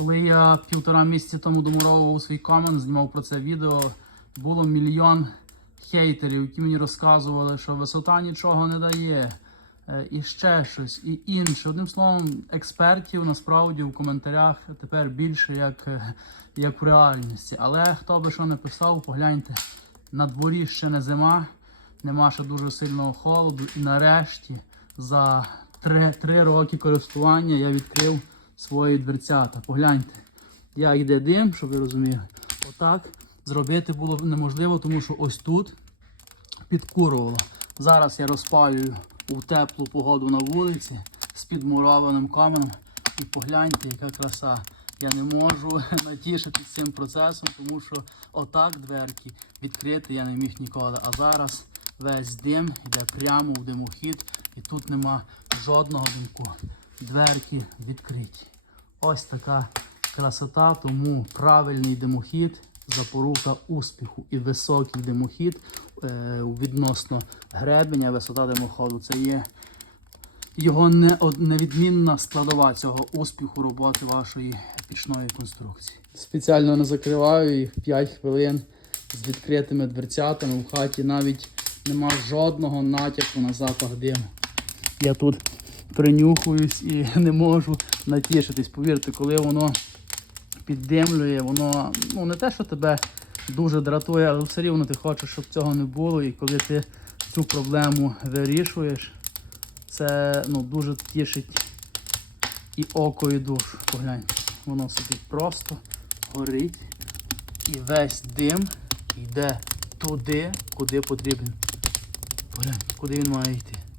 Коли я півтора місяці тому домуровував свій камен, знімав про це відео, було мільйон хейтерів, які мені розказували, що висота нічого не дає, е, і ще щось, і інше. Одним словом, експертів насправді в коментарях тепер більше, як, е, як в реальності. Але хто би що не писав, погляньте, на дворі ще не зима, нема ще дуже сильного холоду. І нарешті за три, три роки користування я відкрив свої дверцята. Погляньте, як йде дим, щоб ви розуміли. Отак зробити було неможливо, тому що ось тут підкурувало. Зараз я розпалюю у теплу погоду на вулиці з підмурованим каменем. І погляньте, яка краса. Я не можу натішитись цим процесом, тому що отак дверки відкрити я не міг ніколи. А зараз весь дим йде прямо в димохід, і тут нема жодного димку. Дверки відкриті. Ось така красота, тому правильний димохід запорука успіху і високий димохід е, відносно гребеня, висота димоходу. Це є його невідмінна складова цього успіху роботи вашої пічної конструкції. Спеціально не закриваю їх 5 хвилин з відкритими дверцятами. В хаті навіть нема жодного натяку на запах диму. Я тут принюхуюсь і не можу натішитись. Повірте, коли воно піддимлює, воно ну не те, що тебе дуже дратує, але все рівно ти хочеш, щоб цього не було. І коли ти цю проблему вирішуєш, це ну, дуже тішить і око, і душу. Погляньте, воно собі просто горить і весь дим йде туди, куди потрібен. Погляньте, куди він має йти.